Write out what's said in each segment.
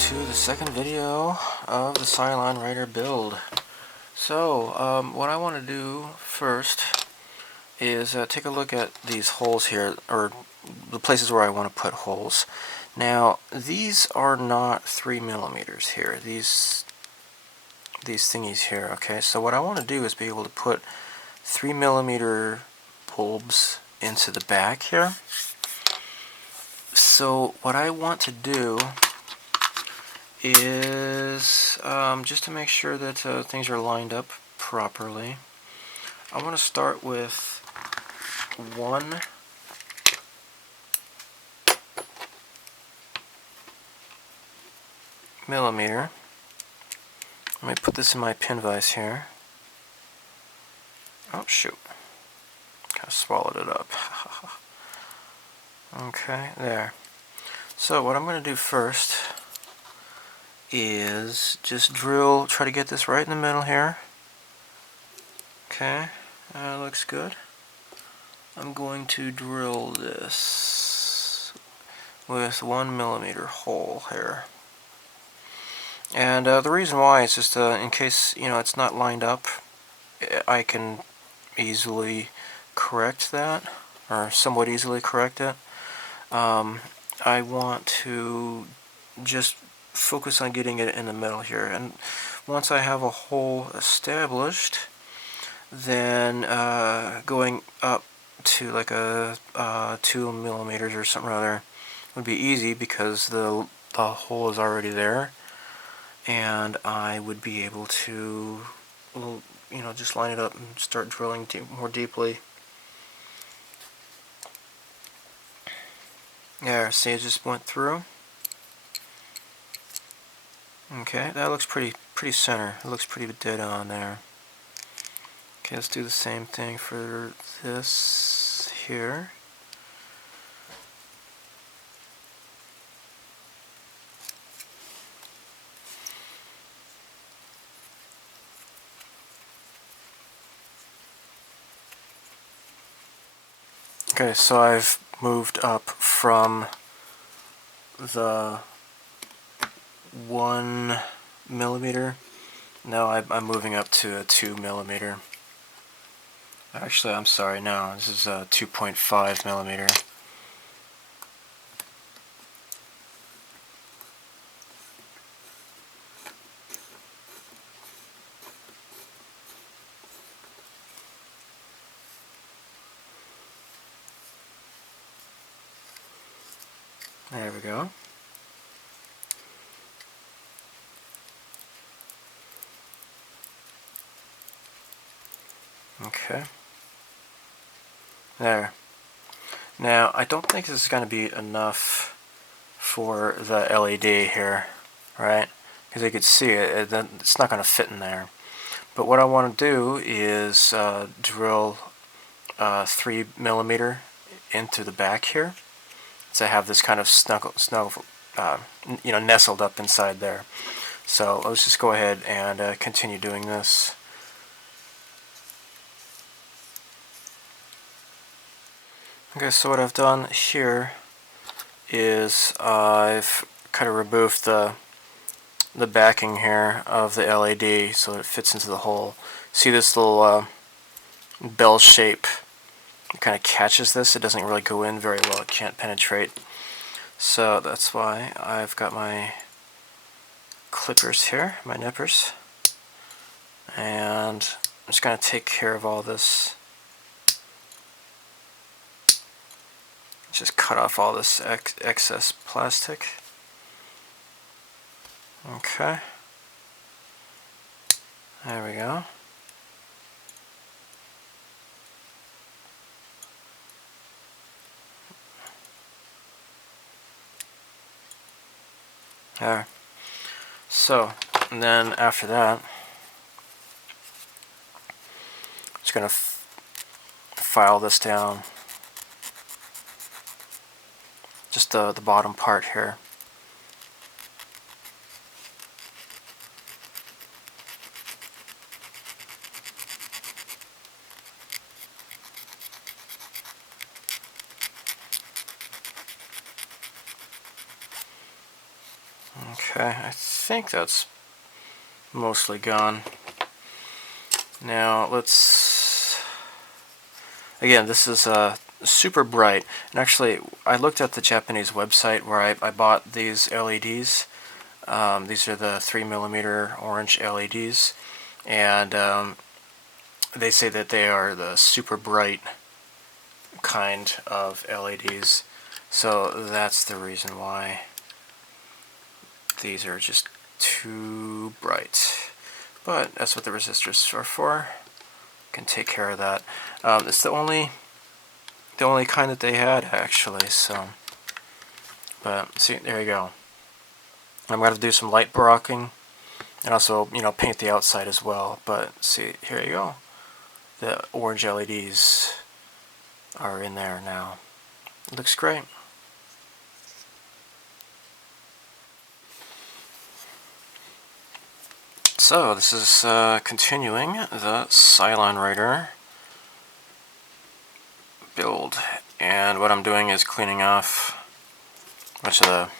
to the second video of the Cylon Raider build. So, what I want to do first is take a look at these holes here, or the places where I want to put holes. Now, these are not 3mm here, these thingies here, okay? So what I want to do is be able to put 3mm bulbs into the back here. So what I want to do is, just to make sure that things are lined up properly, I want to start with 1 millimeter. Let me put this in my pin vise here. Oh shoot, kind of swallowed it up. Okay, there. So what I'm going to do first is just try to get this right in the middle here. Okay, looks good. I'm going to drill this with 1mm hole here. And the reason why is just in case it's not lined up, I can easily correct that, or somewhat easily correct it. I want to just focus on getting it in the middle here, and once I have a hole established, then going up to like a 2mm or something rather would be easy, because the hole is already there, and I would be able to just line it up and start drilling more deeply. There, see, it just went through. Okay, that looks pretty center. It looks pretty dead on there. Okay, let's do the same thing for this here. Okay, so I've moved up from the 1mm. Now I'm moving up to a 2mm. Actually, I'm sorry, no, this is a 2.5mm. There we go. Okay. There. Now, I don't think this is going to be enough for the LED here, right? Because you could see it's not going to fit in there. But what I want to do is drill 3mm into the back here, to have this kind of nestled up inside there. So let's just go ahead and continue doing this. Okay, so what I've done here is I've kind of removed the backing here of the LED so it fits into the hole. See this little bell shape? It kind of catches this. It doesn't really go in very well. It can't penetrate. So that's why I've got my clippers here, my nippers, and I'm just going to take care of all this. Just cut off all this excess plastic. Okay. There we go. There. So, and then after that, I'm just going to file this down. Just the bottom part here. Okay, I think that's mostly gone. Now let's, again, this is super bright, and actually I looked at the Japanese website where I bought these LEDs. These are the 3mm orange LEDs, and they say that they are the super bright kind of LEDs, so that's the reason why these are just too bright. But that's what the resistors are for. Can take care of that. It's the only kind that they had, actually. So, but see, there you go. I'm going to do some light barocking, and also, you know, paint the outside as well. But see, here you go. The orange LEDs are in there now. It looks great. So this is continuing the Cylon Raider build, and what I'm doing is cleaning off a bunch of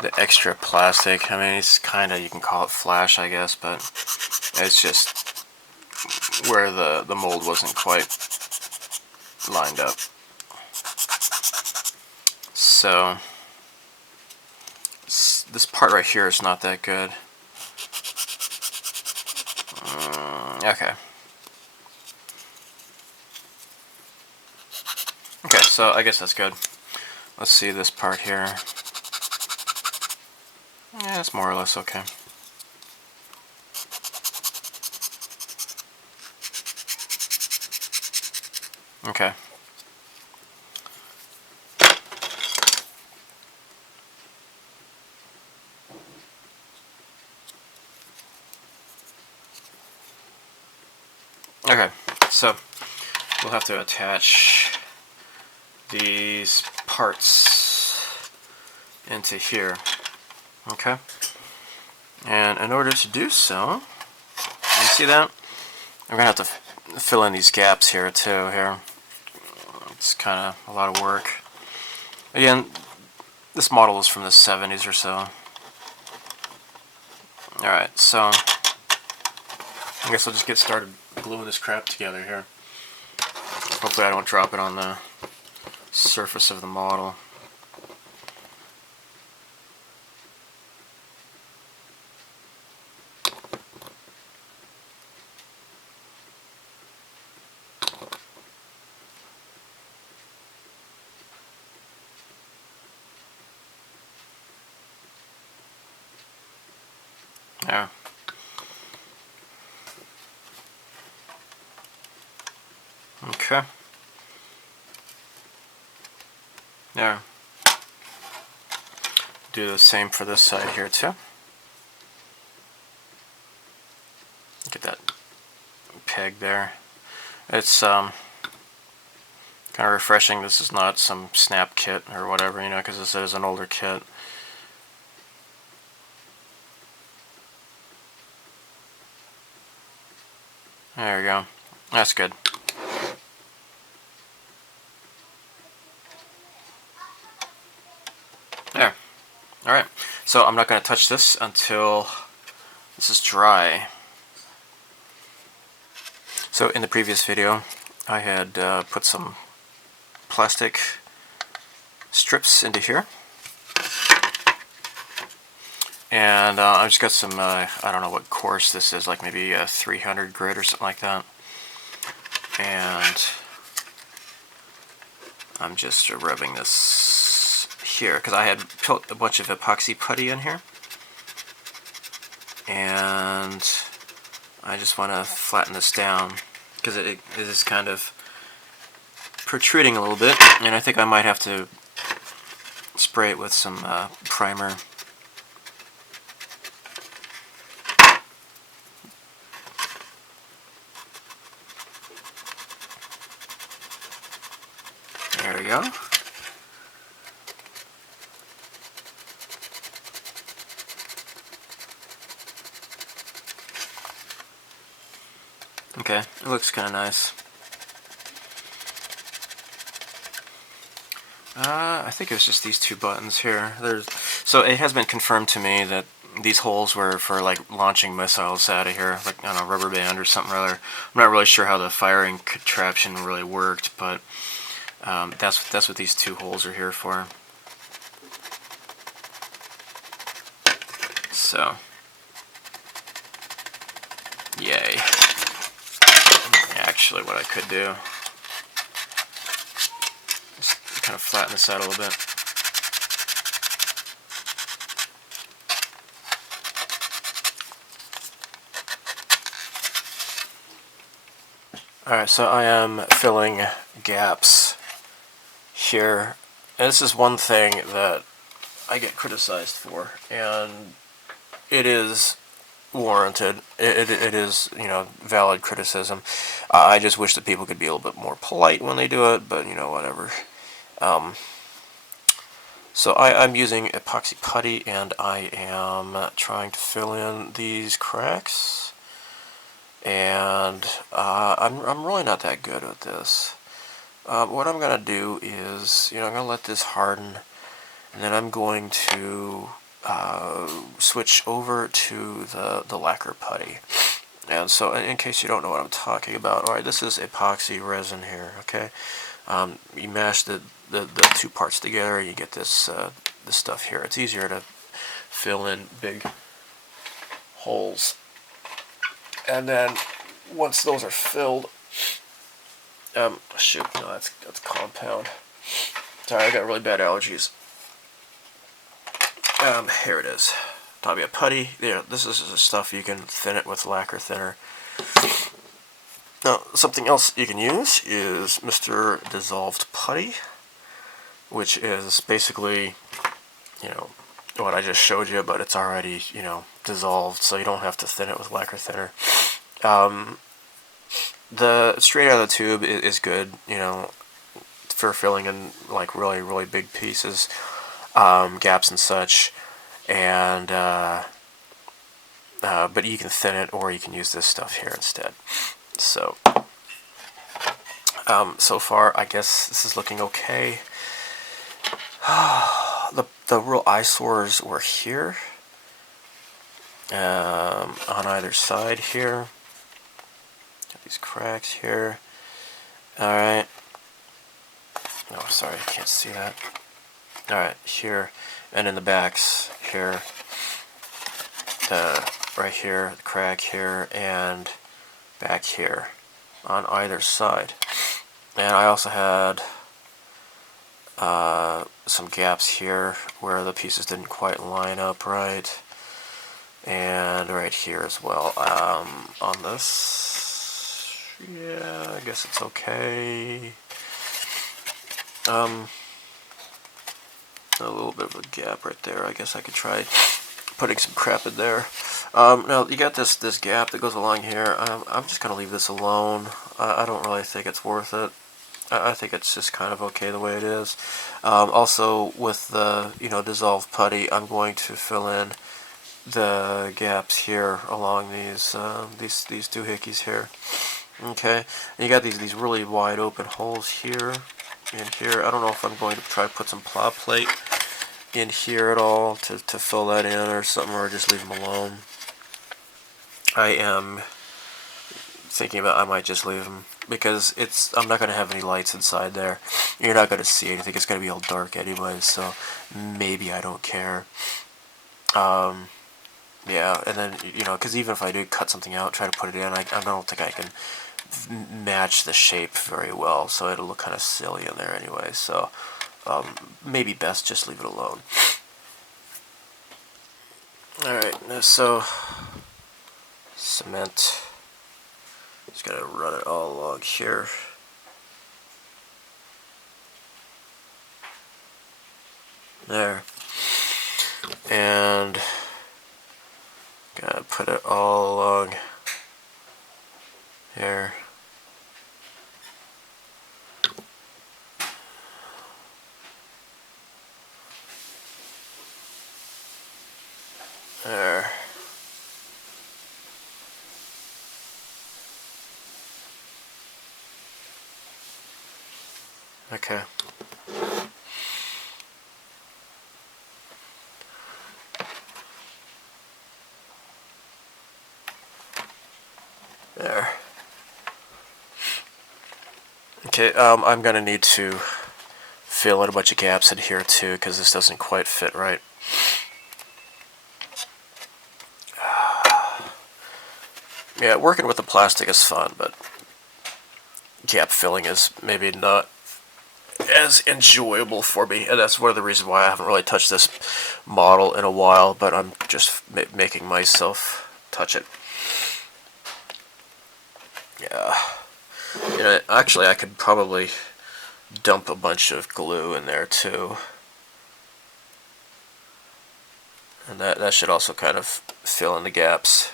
the extra plastic. I mean, it's kind of, you can call it flash, I guess, but it's just where the mold wasn't quite lined up. So this part right here is not that good. Okay. Okay, so I guess that's good. Let's see this part here. Yeah, it's more or less okay. Okay. Okay, so we'll have to attach these parts into here. Okay, and in order to do so, you see that? I'm gonna have to fill in these gaps here too. Here, it's kind of a lot of work. Again, this model is from the 70s or so. Alright, so I guess I'll just get started gluing this crap together here. Hopefully I don't drop it on the surface of the model. Yeah. Okay. There. Do the same for this side here too. Get that peg there. It's kind of refreshing. This is not some snap kit or whatever, you know, because this is an older kit. There we go. That's good. There. Alright. So I'm not going to touch this until this is dry. So in the previous video, I had put some plastic strips into here. And I've just got some, I don't know what course this is, like maybe 300 grit or something like that. And I'm just rubbing this here, because I had put a bunch of epoxy putty in here. And I just want to flatten this down, because it is kind of protruding a little bit. And I think I might have to spray it with some primer. There we go. Okay, it looks kind of nice. I think it was just these two buttons here. So it has been confirmed to me that these holes were for like launching missiles out of here, like on a rubber band or something or other. I'm not really sure how the firing contraption really worked, but that's what these two holes are here for. So, yay. Actually, what I could do is kind of flatten this out a little bit. Alright, so I am filling gaps here. And this is one thing that I get criticized for, and it is warranted. It is, you know, valid criticism. I just wish that people could be a little bit more polite when they do it, but, you know, whatever. So I'm using epoxy putty, and I am trying to fill in these cracks. And I'm really not that good at this. What I'm going to do is, you know, I'm going to let this harden, and then I'm going to switch over to the lacquer putty. And so, in case you don't know what I'm talking about, alright, this is epoxy resin here, okay? You mash the two parts together, you get this stuff here. It's easier to fill in big holes. And then, once those are filled, shoot, no, that's compound. Sorry, I got really bad allergies. Here it is. Talking about putty. Yeah, this is the stuff you can thin it with lacquer thinner. Now, something else you can use is Mr. Dissolved Putty, which is basically, you know, what I just showed you, but it's already, you know, dissolved, so you don't have to thin it with lacquer thinner. The straight out of the tube is good, you know, for filling in like really big pieces, gaps and such, and but you can thin it, or you can use this stuff here instead. So so far I guess this is looking okay. The real eyesores were here, on either side here. Got these cracks here. Alright. No, sorry, I can't see that. Alright, here, and in the backs here. Right here, the crack here, and back here on either side. And I also had some gaps here where the pieces didn't quite line up right, and right here as well. On this, yeah, I guess it's okay. A little bit of a gap right there. I guess I could try putting some crap in there. Now you got this gap that goes along here. I'm just gonna leave this alone. I don't really think it's worth it. I think it's just kind of okay the way it is. Also, with the, you know, dissolved putty, I'm going to fill in the gaps here along these doohickeys here. Okay, and you got these really wide open holes here and here. I don't know if I'm going to try to put some plow plate in here at all to fill that in or something, or just leave them alone. I am thinking about I might just leave them, because I'm not going to have any lights inside there. You're not going to see anything. It's going to be all dark anyway, so maybe I don't care. Yeah, and then, you know, because even if I do cut something out, try to put it in, I don't think I can match the shape very well, so it'll look kind of silly in there anyway, so maybe best just leave it alone. Alright, so cement. Just gotta run it all along here. There. And gotta put it all along here. There. Okay. Okay, I'm gonna need to fill in a bunch of gaps in here too, because this doesn't quite fit right. Yeah, working with the plastic is fun, but gap filling is maybe not as enjoyable for me, and that's one of the reasons why I haven't really touched this model in a while, but I'm just making myself touch it. Yeah. You know, actually, I could probably dump a bunch of glue in there too. And that should also kind of fill in the gaps.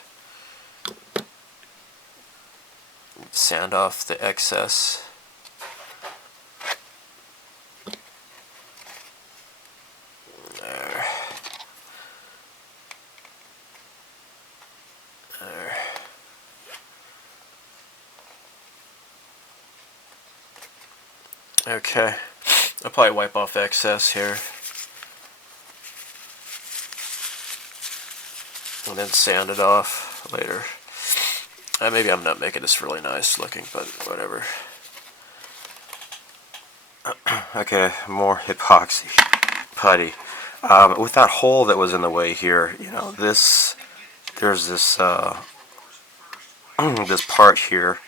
Sand off the excess. There. There. Okay. I'll probably wipe off excess here. And then sand it off later. Maybe I'm not making this really nice looking, but whatever. Okay, more epoxy putty. With that hole that was in the way here, you know, there's this this part here,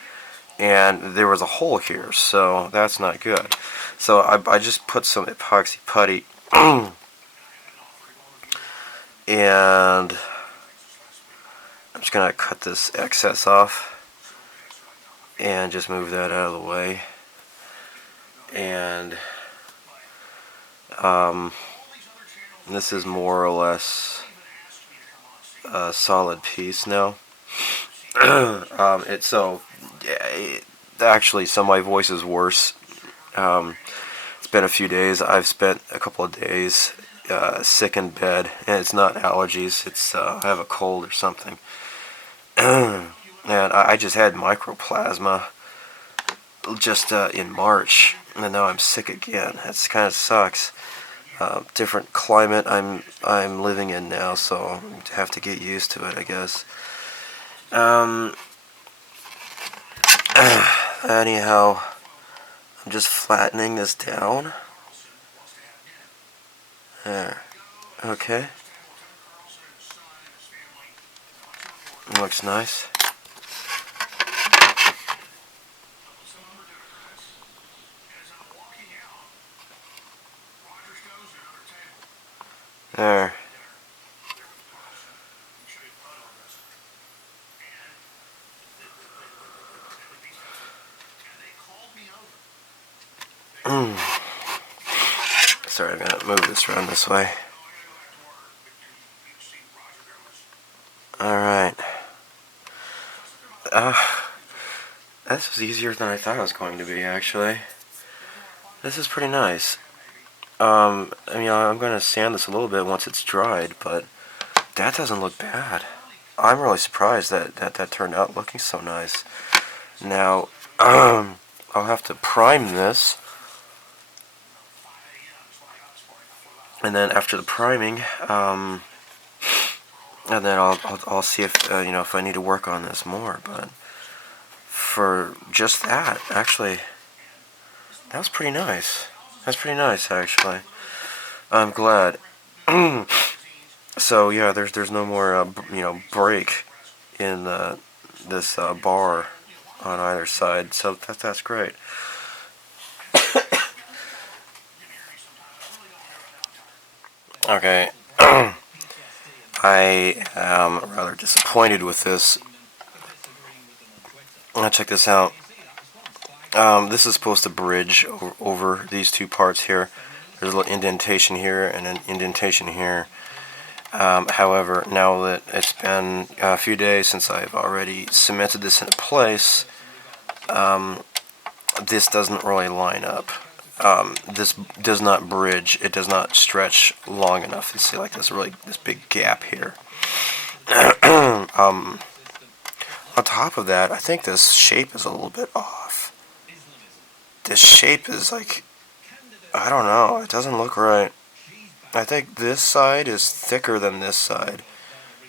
and there was a hole here, so that's not good. So I just put some epoxy putty, and I'm just gonna cut this excess off and just move that out of the way. And this is more or less a solid piece now. Actually, some of my voice is worse. It's been a few days. I've spent a couple of days sick in bed, and it's not allergies. It's I have a cold or something. And I just had mycoplasma just in March, and now I'm sick again. That's kind of sucks. Different climate I'm living in now, so I have to get used to it, I guess. Anyhow, I'm just flattening this down. There. Okay. Looks nice. There. Sorry, I'm gonna move this around this way. Alright. This was easier than I thought it was going to be, actually. This is pretty nice. I mean, I'm going to sand this a little bit once it's dried, but that doesn't look bad. I'm really surprised that turned out looking so nice. Now, I'll have to prime this. And then after the priming, and then I'll see if you know, if I need to work on this more. But for just that, actually, that was pretty nice. That's pretty nice, actually. I'm glad. So yeah, there's no more you know, break in this bar on either side. So that's great. Okay. I am rather disappointed with this. Now check this out. This is supposed to bridge over these two parts here. There's a little indentation here and an indentation here. However, now that it's been a few days since I've already cemented this into place, this doesn't really line up. This does not bridge. It does not stretch long enough. You see, like this big gap here. On top of that, I think this shape is a little bit off. This shape is like, I don't know. It doesn't look right. I think this side is thicker than this side.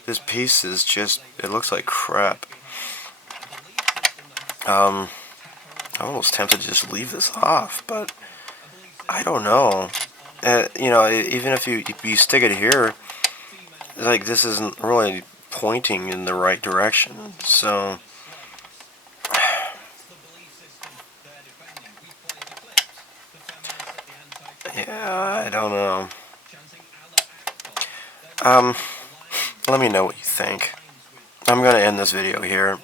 This piece is just, it looks like crap. I'm almost tempted to just leave this off, but I don't know. Even if you stick it here, like, this isn't really pointing in the right direction. So yeah, I don't know. Let me know what you think. I'm gonna end this video here.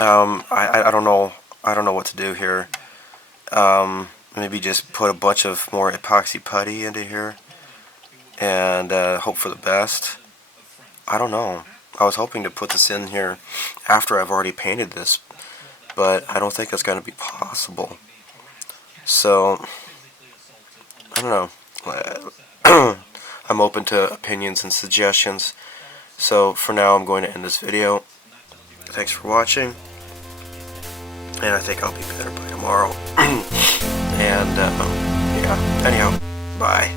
I don't know. I don't know what to do here. Maybe just put a bunch of more epoxy putty into here and hope for the best. I don't know. I was hoping to put this in here after I've already painted this, but I don't think it's going to be possible. So, I don't know. I'm open to opinions and suggestions. So, for now, I'm going to end this video. Thanks for watching. And I think I'll be better by tomorrow. And, yeah, anyhow, bye.